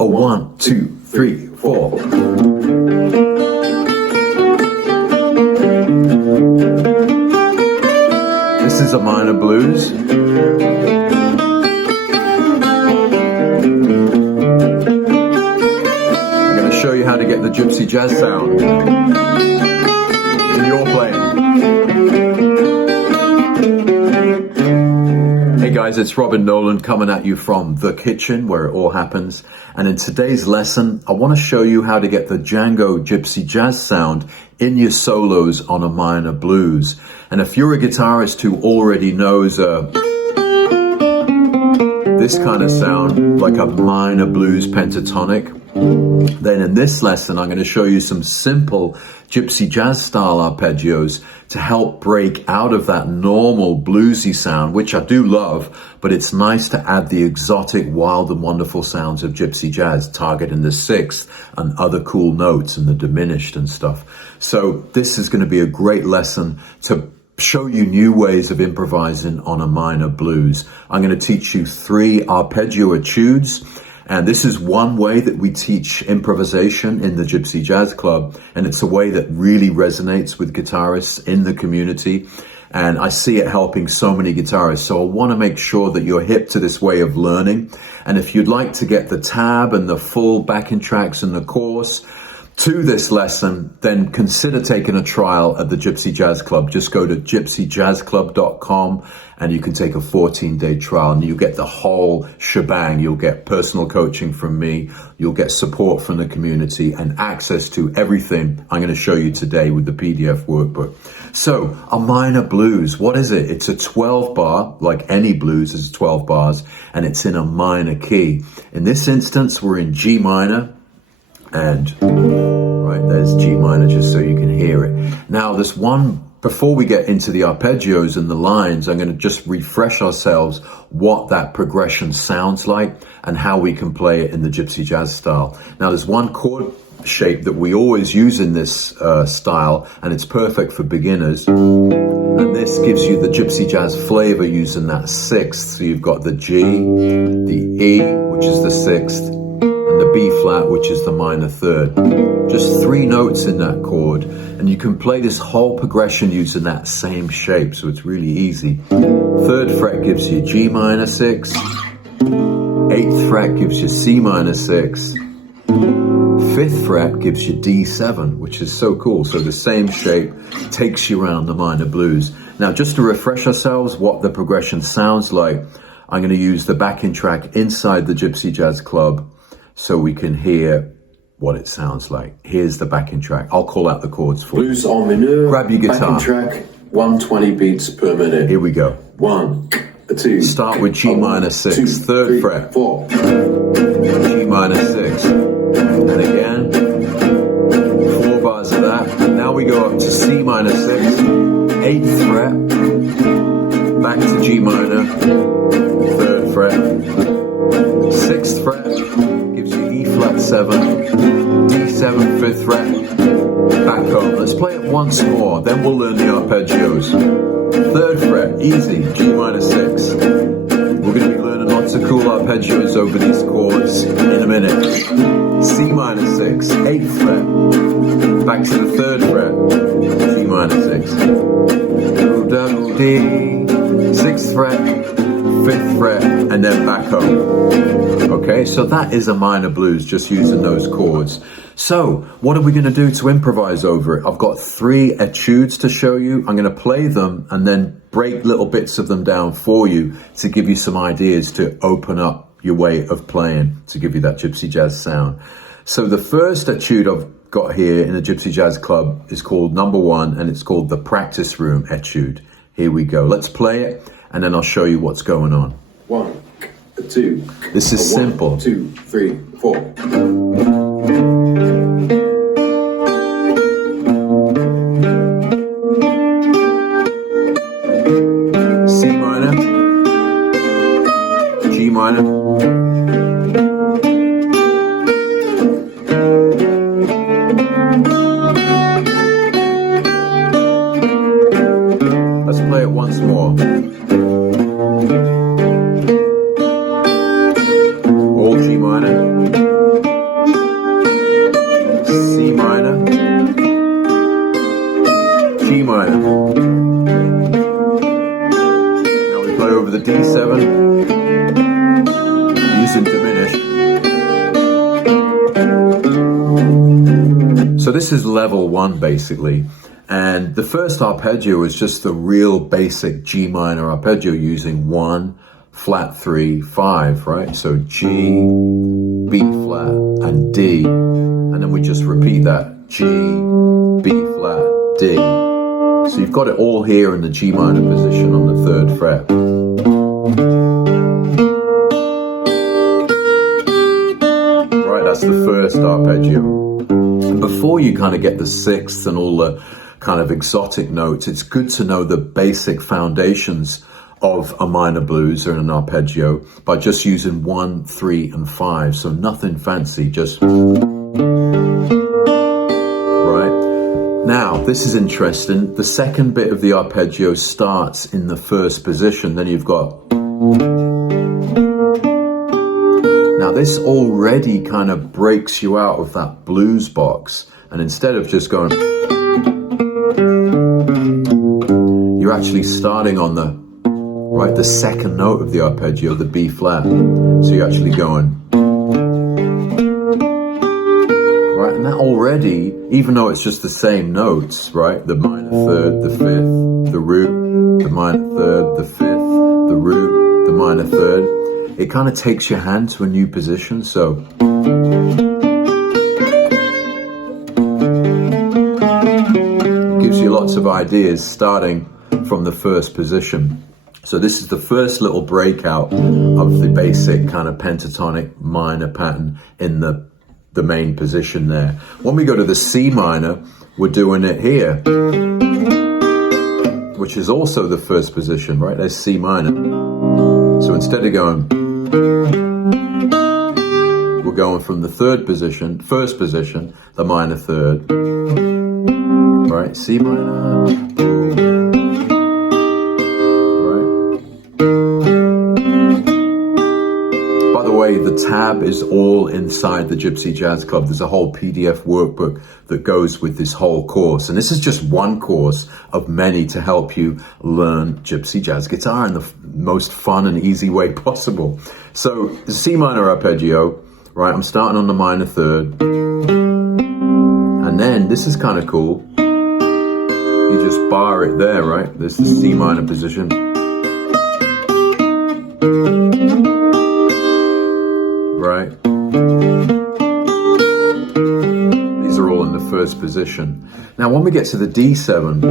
A 1, 2, 3, 4. This is a minor blues. I'm going to show you how to get the Gypsy Jazz sound in your playing. Hey guys, it's Robin Nolan coming at you from the kitchen where it all happens. And in today's lesson, I want to show you how to get the Django Gypsy Jazz sound in your solos on a minor blues. And if you're a guitarist who already knows this kind of sound, like a minor blues pentatonic, then in this lesson, I'm going to show you some simple Gypsy Jazz style arpeggios to help break out of that normal bluesy sound, which I do love, but it's nice to add the exotic, wild and wonderful sounds of Gypsy Jazz, targeting the sixth and other cool notes and the diminished and stuff. So this is going to be a great lesson to show you new ways of improvising on a minor blues. I'm going to teach you 3 arpeggio etudes. And this is one way that we teach improvisation in the Gypsy Jazz Club. And it's a way that really resonates with guitarists in the community. And I see it helping so many guitarists. So I want to make sure that you're hip to this way of learning. And if you'd like to get the tab and the full backing tracks and the course to this lesson, then consider taking a trial at the Gypsy Jazz Club. Just go to gypsyjazzclub.com and you can take a 14-day trial and you get the whole shebang. You'll get personal coaching from me, you'll get support from the community and access to everything I'm going to show you today with the PDF workbook. So a minor blues, what is it? It's a 12 bar, like any blues is 12 bars, and it's in a minor key. In this instance, we're in G minor. And right, there's G minor, just so you can hear it. Now there's one, before we get into the arpeggios and the lines, I'm going to just refresh ourselves what that progression sounds like and how we can play it in the Gypsy Jazz style. Now there's one chord shape that we always use in this style, and it's perfect for beginners. And this gives you the Gypsy Jazz flavor using that sixth. So you've got the G, the E, which is the sixth, the B flat, which is the minor third. Just 3 notes in that chord, and you can play this whole progression using that same shape, so it's really easy. 3rd fret gives you G minor 6, 8th fret gives you C minor 6, 5th fret gives you D7, which is so cool. So the same shape takes you around the minor blues. Now just to refresh ourselves what the progression sounds like, I'm going to use the backing track inside the Gypsy Jazz Club so we can hear what it sounds like. Here's the backing track. I'll call out the chords for you. Blues en mineur. Grab your guitar. Backing track, 120 beats per minute. Here we go. 1, 2. Start with G minor 6, 3rd fret. 4. G minor 6. And again, 4 bars of that. And now we go up to C minor 6, 8th fret, back to G minor, 3rd fret, 6th fret, gives you E flat 7, D7, 5th fret, back home. Let's play it once more, then we'll learn the arpeggios. 3rd fret, easy, G minor 6. We're going to be learning lots of cool arpeggios over these chords in a minute. C minor 6, 8th fret, back to the 3rd fret, C minor 6. D, 6th fret, 5th fret, and then back home. Okay, so that is a minor blues, just using those chords. So what are we going to do to improvise over it? I've got 3 etudes to show you. I'm going to play them and then break little bits of them down for you to give you some ideas to open up your way of playing, to give you that Gypsy Jazz sound. So the first etude I've got here in the Gypsy Jazz Club is called number 1, and it's called the practice room etude. Here we go. Let's play it, and then I'll show you what's going on. 1, 2. This is simple. 1, 2, 3, 4. C minor, G minor, let's play it once more. All G minor, So this is level 1 basically. And the first arpeggio is just the real basic G minor arpeggio using 1, flat 3, 5, right? So G, B flat, and D. And then we just repeat that. G, B flat, D. So you've got it all here in the G minor position on the 3rd fret. Right, that's the first arpeggio. And before you kind of get the 6th and all the kind of exotic notes, it's good to know the basic foundations of a minor blues or an arpeggio by just using 1, 3, and 5. So nothing fancy, just right. Now, this is interesting. The second bit of the arpeggio starts in the 1st position. Then you've got... Now, this already kind of breaks you out of that blues box. And instead of just going... You're actually starting on the, right, the 2nd note of the arpeggio, the B flat. So you're actually going... And that already, even though it's just the same notes, right? The minor 3rd, the 5th, the root, the minor 3rd, the 5th, the root, the minor 3rd. It kind of takes your hand to a new position, so. It gives you lots of ideas starting from the 1st position. So this is the first little breakout of the basic kind of pentatonic minor pattern in the main position there. When we go to the C minor, we're doing it here, which is also the 1st position, right? There's C minor. So instead of going, we're going from the 3rd position, 1st position, the minor 3rd, right? C minor, the tab is all inside the Gypsy Jazz Club. There's a whole PDF workbook that goes with this whole course. And this is just one course of many to help you learn Gypsy Jazz Guitar in the most fun and easy way possible. So the C minor arpeggio, right? I'm starting on the minor 3rd. And then this is kind of cool. You just bar it there, right? This is C minor position. Right? These are all in the 1st position. Now, when we get to the D7,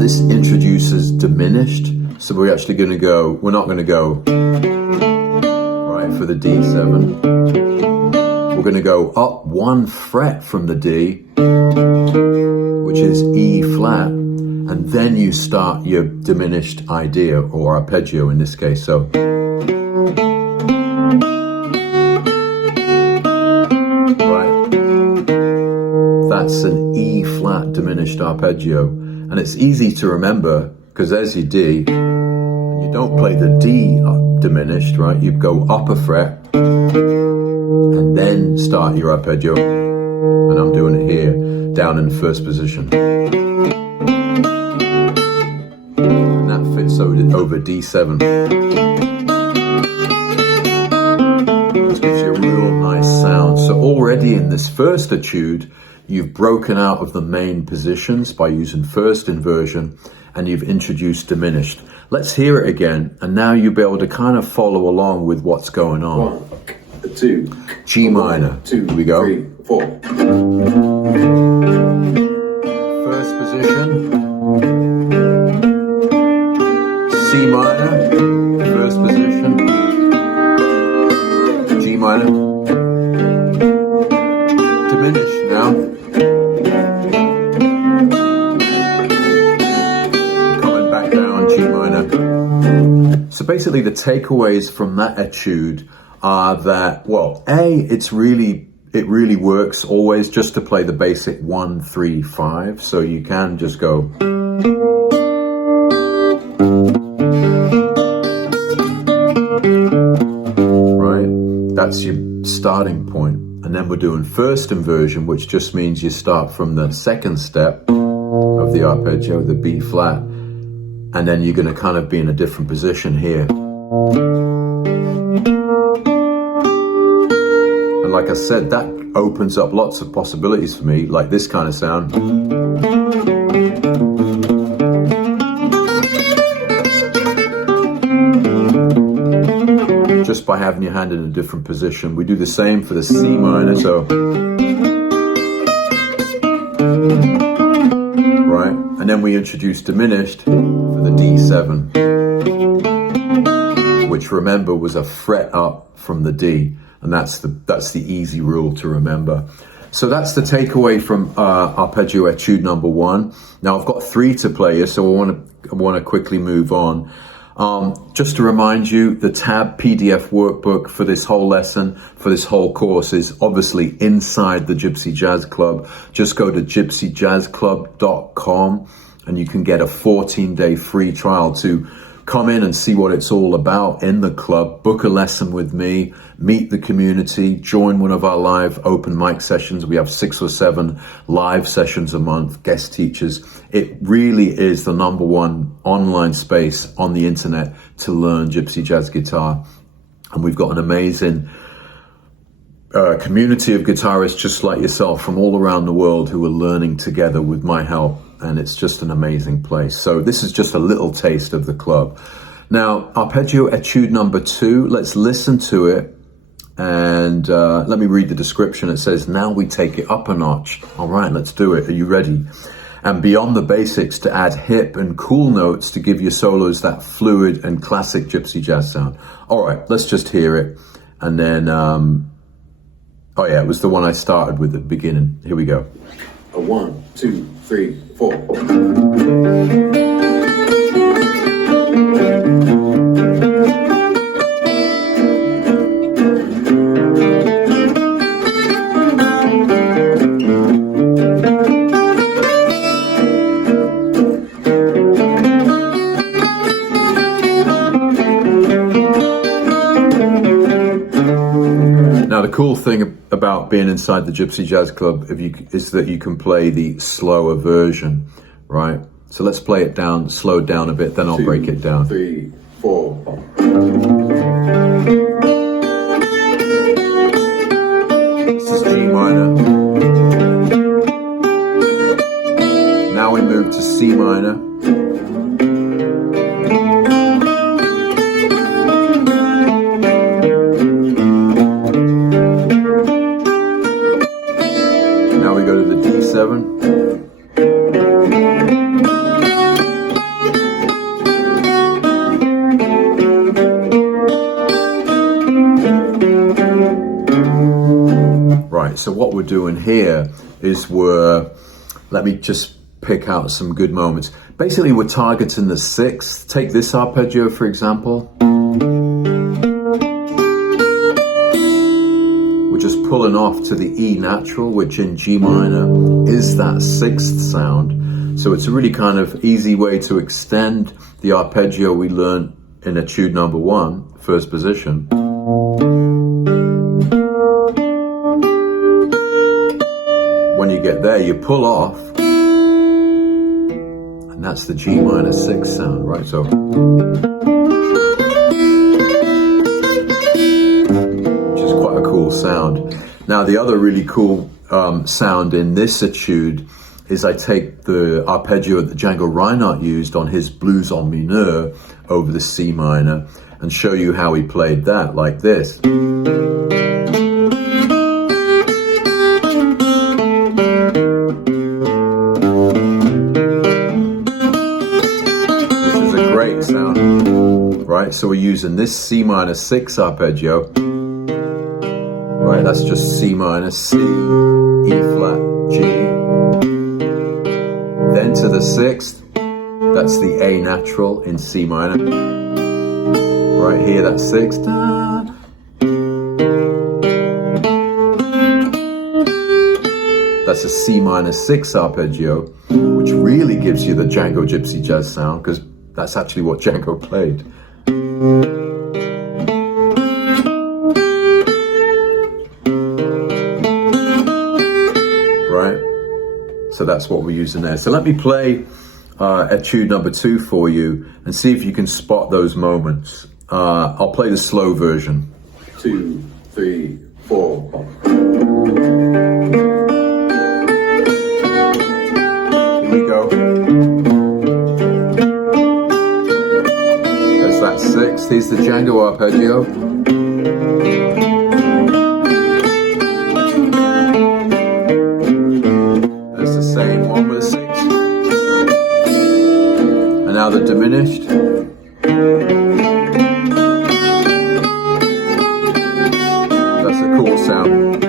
this introduces diminished. So we're actually going to go, we're not going to go right for the D7. We're going to go up 1 fret from the D, which is E flat. And then you start your diminished idea, or arpeggio in this case. So. That's an E flat diminished arpeggio, and it's easy to remember because there's your D, and you don't play the D diminished, right? You go up a fret and then start your arpeggio, and I'm doing it here down in the 1st position, and that fits over D7. This gives you a real nice sound. So already in this 1st etude, you've broken out of the main positions by using 1st inversion, and you've introduced diminished. Let's hear it again, and now you'll be able to kind of follow along with what's going on. 1, 2, G minor. 1, 2, here we go. 3, 4. 1st position. C minor. 1st position. G minor. Diminished now. Coming back down, G minor. So basically the takeaways from that etude are that, well, it really works always just to play the basic 1, 3, 5. So you can just go. Right? That's your starting point. And then we're doing 1st inversion, which just means you start from the 2nd step of the arpeggio, the B flat, and then you're going to kind of be in a different position here. And like I said, that opens up lots of possibilities for me, like this kind of sound. Just by having your hand in a different position. We do the same for the C minor, so. Right, and then we introduce diminished for the D7, which remember was a fret up from the D, and that's the easy rule to remember. So that's the takeaway from Arpeggio Etude number 1. Now I've got 3 to play here, so I want to quickly move on. Just to remind you, the tab PDF workbook for this whole lesson, for this whole course, is obviously inside the Gypsy Jazz Club. Just go to gypsyjazzclub.com and you can get a 14-day free trial to come in and see what it's all about in the club, book a lesson with me, meet the community, join one of our live open mic sessions. We have 6 or 7 live sessions a month, guest teachers. It really is the #1 online space on the internet to learn Gypsy Jazz guitar. And we've got an amazing community of guitarists just like yourself from all around the world who are learning together with my help. And it's just an amazing place. So this is just a little taste of the club. Now, Arpeggio Etude number 2, let's listen to it. And let me read the description. It says, now we take it up a notch. All right, let's do it. Are you ready? And beyond the basics to add hip and cool notes to give your solos that fluid and classic gypsy jazz sound. All right, let's just hear it. And then, oh yeah, it was the one I started with at the beginning. Here we go. A 1, 2, 3, 4. Now the cool thing about being inside the Gypsy Jazz Club is that you can play the slower version, right? So let's play it down, slow it down a bit, then I'll break it down. 3, 4. This is G minor. Now we move to C minor. Right, so what we're doing here is let me just pick out some good moments. Basically, we're targeting the 6th. Take this arpeggio, for example. We're just pulling off to the E natural, which in G minor is that 6th sound. So it's a really kind of easy way to extend the arpeggio we learned in Etude number 1, first position. When you get there, you pull off, and that's the G minor 6 sound, right? So, which is quite a cool sound. Now, the other really cool sound in this etude is I take the arpeggio that Django Reinhardt used on his Blues en Mineur over the C minor and show you how he played that, like this. Right, so we're using this C minor 6 arpeggio. Right, that's just C minor, C, E flat, G. Then to the 6th, that's the A natural in C minor. Right here, that's 6. That's a C minor 6 arpeggio, which really gives you the Django Gypsy Jazz sound, because that's actually what Django played. Right, so that's what we're using there. So let me play Etude number 2 for you and see if you can spot those moments. I'll play the slow version. 2, 3, 4. Django arpeggio. There's the same one with a 6. And now the diminished. That's a cool sound.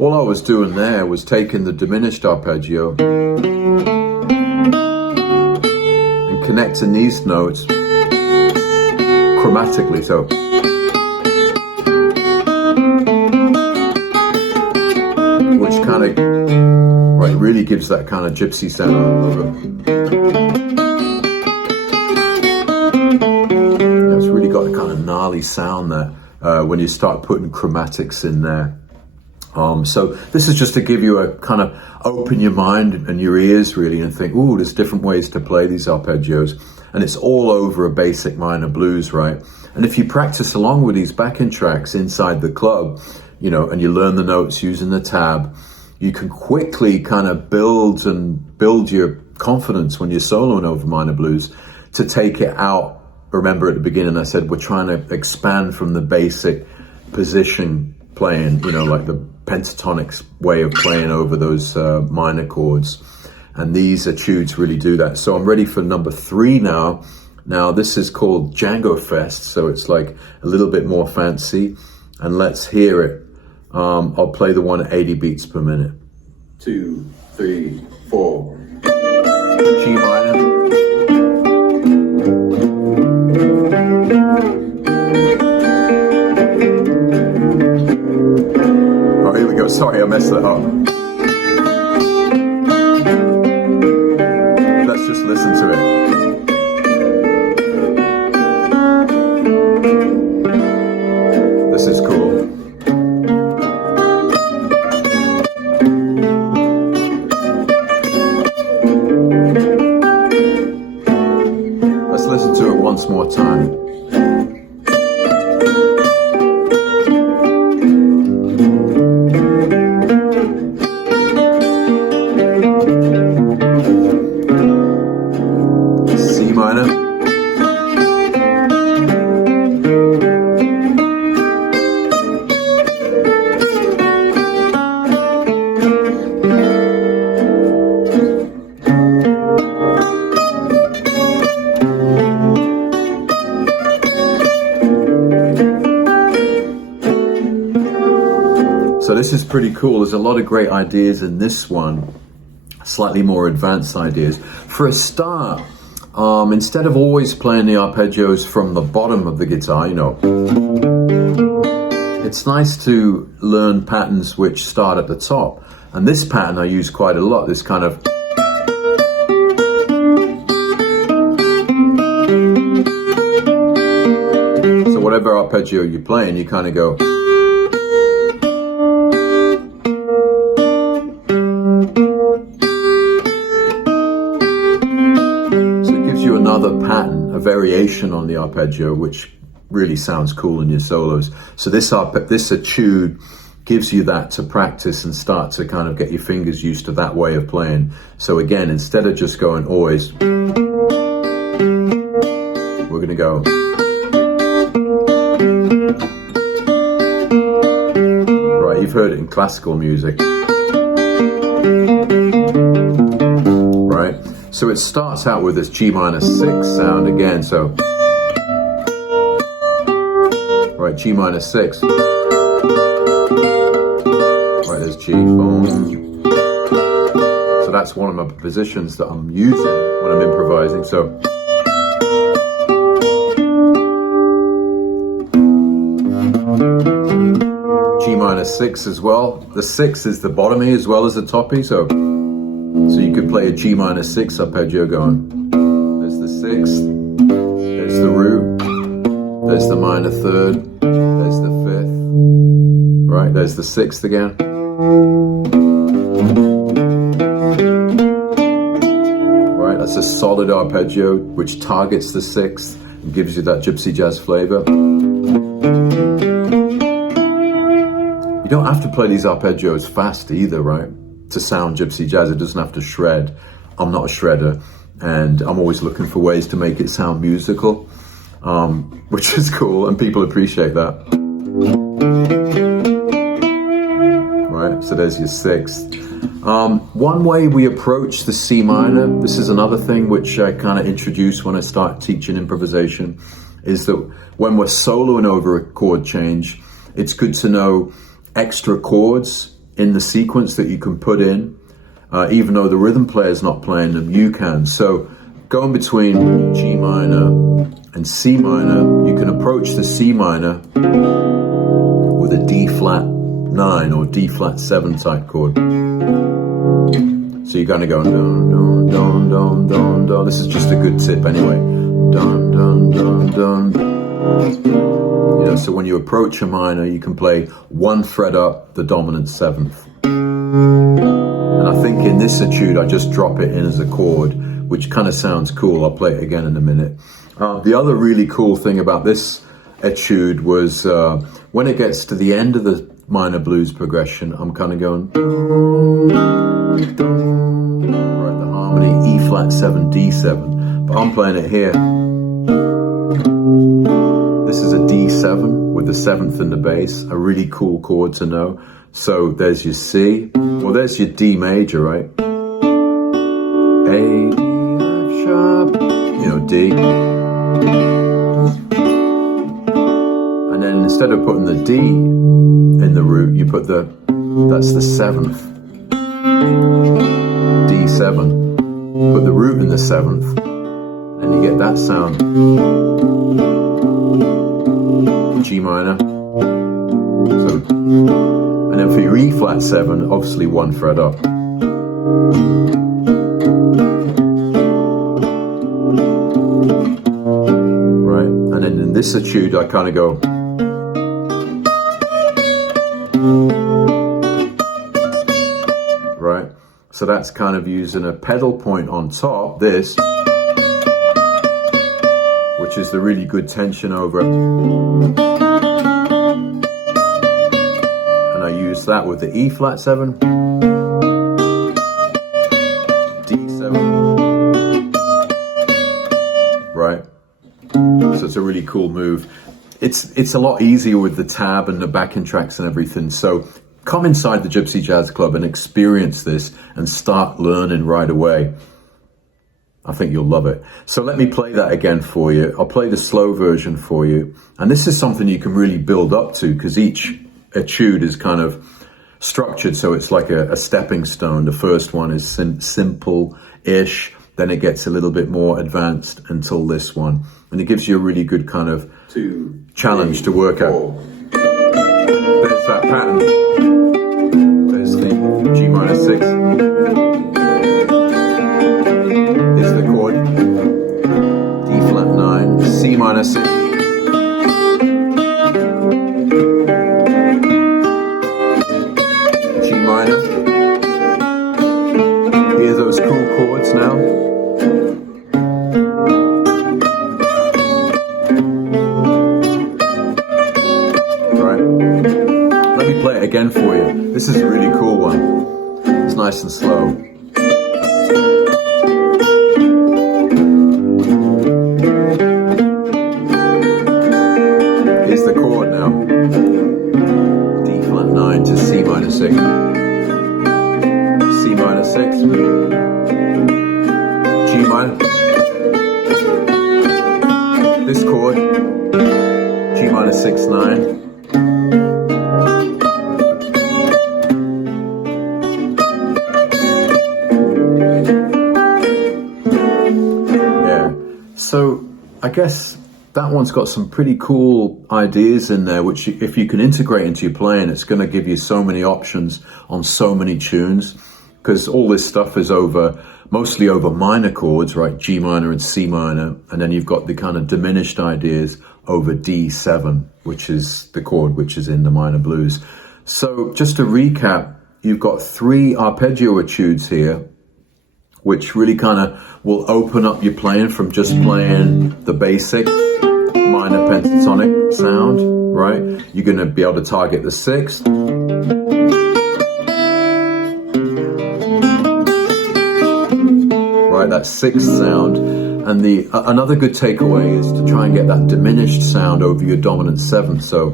All I was doing there was taking the diminished arpeggio and connecting these notes chromatically, so which kind of really gives that kind of gypsy sound. It's really got a kind of gnarly sound there when you start putting chromatics in there. So this is just to give you a kind of open your mind and your ears really and think, ooh, there's different ways to play these arpeggios, and it's all over a basic minor blues, right? And if you practice along with these backing tracks inside the club, you know, and you learn the notes using the tab, you can quickly kind of build your confidence when you're soloing over minor blues to take it out. Remember at the beginning I said we're trying to expand from the basic position playing, you know, like the pentatonic way of playing over those minor chords, and these etudes really do that. So I'm ready for number 3 now. Now this is called Django Fest, so it's like a little bit more fancy, and let's hear it. I'll play the one at 80 beats per minute. 2, 3, 4. G minor. Here we go. Sorry, I messed that up. Let's just listen to it. This is cool. Let's listen to it once more time. So this is pretty cool. There's a lot of great ideas in this one, slightly more advanced ideas. For a start, instead of always playing the arpeggios from the bottom of the guitar, you know, it's nice to learn patterns which start at the top. And this pattern I use quite a lot, this kind of so whatever arpeggio you're playing, you kind of go. Another pattern, a variation on the arpeggio, which really sounds cool in your solos. So this etude gives you that to practice and start to kind of get your fingers used to that way of playing. So again, instead of just going always, we're going to go. Right, you've heard it in classical music. Right? So it starts out with this G minor 6 sound again, so right, G minor 6, right, there's G, boom. So that's one of my positions that I'm using when I'm improvising. So G minor 6 as well. The 6 is the bottom E as well as the top E, so you could play a G minor 6 arpeggio going. There's the 6th, there's the root, there's the minor 3rd, there's the 5th, right, there's the 6th again. Right, that's a solid arpeggio which targets the 6th and gives you that gypsy jazz flavor. You don't have to play these arpeggios fast either, right? To sound gypsy jazz, it doesn't have to shred. I'm not a shredder, and I'm always looking for ways to make it sound musical, which is cool, and people appreciate that. Right, so there's your sixth. One way we approach the C minor, this is another thing which I kind of introduce when I start teaching improvisation, is that when we're soloing over a chord change, it's good to know extra chords in the sequence that you can put in. Even though the rhythm player's not playing them, you can. So going between G minor and C minor, you can approach the C minor with a D flat 9 or D flat 7 type chord. So you're gonna go don, don, don, don, don, don. This is just a good tip anyway. Don, don, don, don. You know, so when you approach a minor, you can play one fret up the dominant 7th. And I think in this etude, I just drop it in as a chord, which kind of sounds cool. I'll play it again in a minute. The other really cool thing about this etude was when it gets to the end of the minor blues progression, I'm kind of going, right, the harmony, E flat 7, D7, but I'm playing it here. This is a D7 with the 7th in the bass, a really cool chord to know. So there's your C, well there's your D major, right? A, D, F sharp, you know, D. And then instead of putting the D in the root, you put that's the 7th, D7. Put the root in the 7th, and you get that sound. G minor. So, and then for your E flat 7, obviously one fret up. Right, and then in this etude, I kind of go. Right, so that's kind of using a pedal point on top, this, which is the really good tension over it. And I use that with the E flat 7, D7, right? So it's a really cool move. It's a lot easier with the tab and the backing tracks and everything. So come inside the Gypsy Jazz Club and experience this and start learning right away. I think you'll love it. So let me play that again for you. I'll play the slow version for you. And this is something you can really build up to because each etude is kind of structured. So it's like a stepping stone. The first one is simple-ish. Then it gets a little bit more advanced until this one. And it gives you a really good kind of challenge to work out. There's that pattern. There's the G minor 6. Is the chord. D flat 9, C minor 6. G minor. Hear those cool chords now. Play it again for you. This is a really cool one. It's nice and slow. Here's the chord now. D flat 9 to C minor 6. C minor 6. G minor. This chord. G minor 6, 9. So I guess that one's got some pretty cool ideas in there, which if you can integrate into your playing, it's going to give you so many options on so many tunes, because all this stuff is mostly over minor chords, right? G minor and C minor. And then you've got the kind of diminished ideas over D7, which is the chord which is in the minor blues. So just to recap, you've got 3 arpeggio etudes here, which really kind of will open up your playing from just playing the basic minor pentatonic sound, right? You're going to be able to target the 6th. Right, that sixth sound. And another good takeaway is to try and get that diminished sound over your dominant seventh. So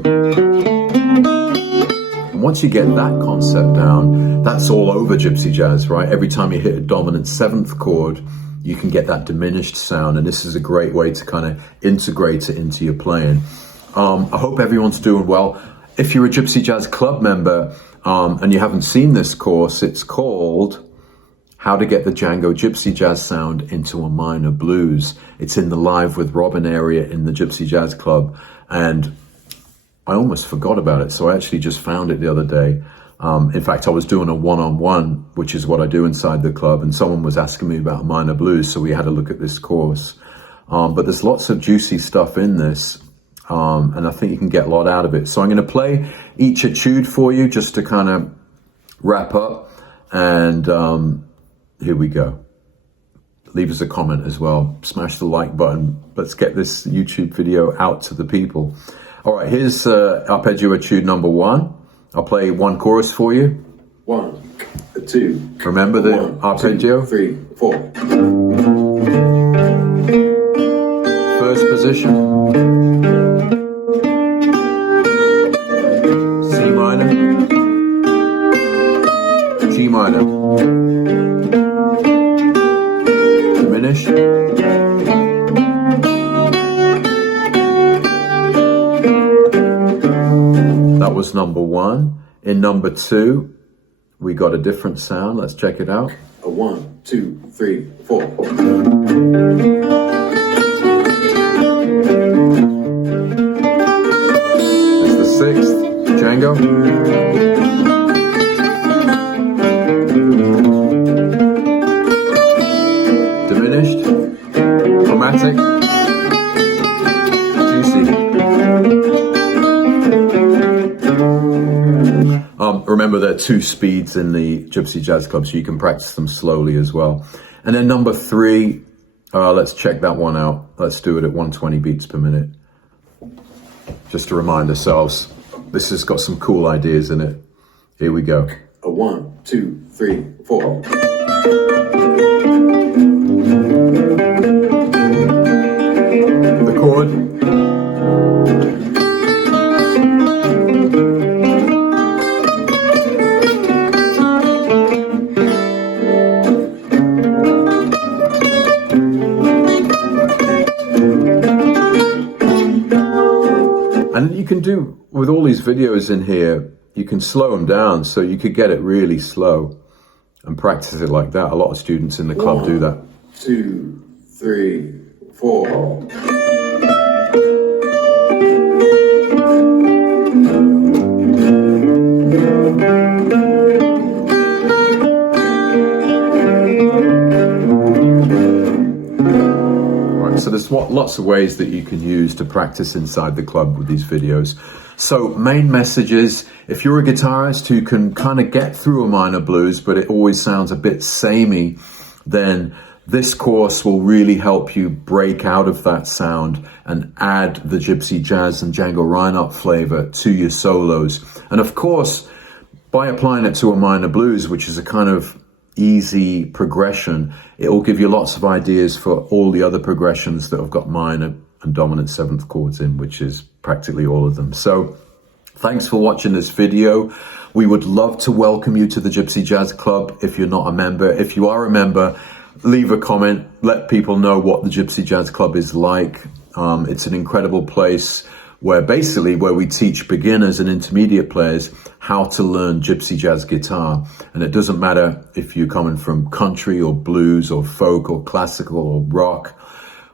once you get that concept down, that's all over Gypsy Jazz, right? Every time you hit a dominant seventh chord, you can get that diminished sound. And this is a great way to kind of integrate it into your playing. I hope everyone's doing well. If you're a Gypsy Jazz Club member and you haven't seen this course, it's called How to Get the Django Gypsy Jazz Sound into a Minor Blues. It's in the Live with Robin area in the Gypsy Jazz Club. And I almost forgot about it, so I actually just found it the other day. In fact, I was doing a one-on-one, which is what I do inside the club, and someone was asking me about minor blues, so we had a look at this course. But there's lots of juicy stuff in this, and I think you can get a lot out of it. So I'm going to play each etude for you just to kind of wrap up, and here we go. Leave us a comment as well. Smash the like button. Let's get this YouTube video out to the people. All right, here's arpeggio etude number 1. I'll play one chorus for you. 1, 2. Remember the 1, arpeggio? 2, 3, 4. First position. C minor. G minor. Diminished. That was number 1. In number 2, we got a different sound. Let's check it out. A 1, 2, 3, 4. That's the 6th, Django. Diminished, chromatic, juicy. Remember, there are 2 speeds in the Gypsy Jazz Club, so you can practice them slowly as well. And then number 3, let's check that one out. Let's do it at 120 beats per minute. Just to remind ourselves, this has got some cool ideas in it. Here we go. A 1, 2, 3, 4. The chord. And you can do, with all these videos in here, you can slow them down, so you could get it really slow and practice it like that. A lot of students in the club do that. 2, 3, 4. So there's lots of ways that you can use to practice inside the club with these videos. So main message is, if you're a guitarist who can kind of get through a minor blues, but it always sounds a bit samey, then this course will really help you break out of that sound and add the Gypsy Jazz and Django Reinhardt flavor to your solos. And of course, by applying it to a minor blues, which is a kind of easy progression, it will give you lots of ideas for all the other progressions that have got minor and dominant 7th chords in, which is practically all of them. So thanks for watching this video. We would love to welcome you to the Gypsy Jazz Club if you're not a member. If you are a member, leave a comment, let people know what the Gypsy Jazz Club is like. It's an incredible place where we teach beginners and intermediate players how to learn Gypsy Jazz guitar. And it doesn't matter if you're coming from country or blues or folk or classical or rock.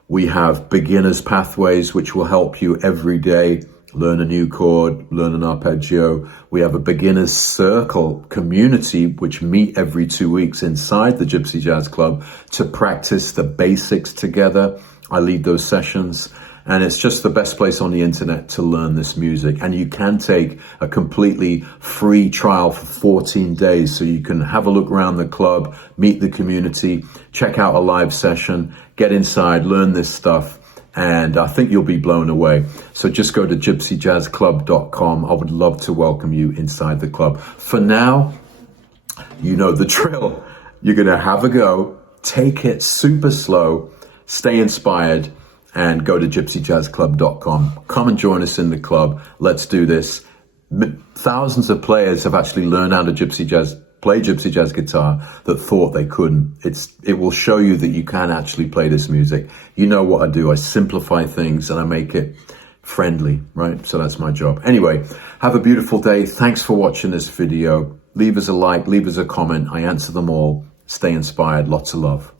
We have beginners pathways which will help you every day learn a new chord, learn an arpeggio. We have a beginners circle community which meet every 2 weeks inside the Gypsy Jazz Club to practice the basics together. I lead those sessions. And it's just the best place on the internet to learn this music. And you can take a completely free trial for 14 days. So you can have a look around the club, meet the community, check out a live session, get inside, learn this stuff. And I think you'll be blown away. So just go to gypsyjazzclub.com. I would love to welcome you inside the club. For now, you know the drill. You're going to have a go take it super slow, stay inspired, and go to gypsyjazzclub.com. Come and join us in the club. Let's do this. Thousands of players have actually learned how to play Gypsy Jazz guitar that thought they couldn't. It will show you that you can actually play this music. You know what I do. I simplify things and I make it friendly, right? So that's my job. Anyway, have a beautiful day. Thanks for watching this video. Leave us a like, leave us a comment. I answer them all. Stay inspired. Lots of love.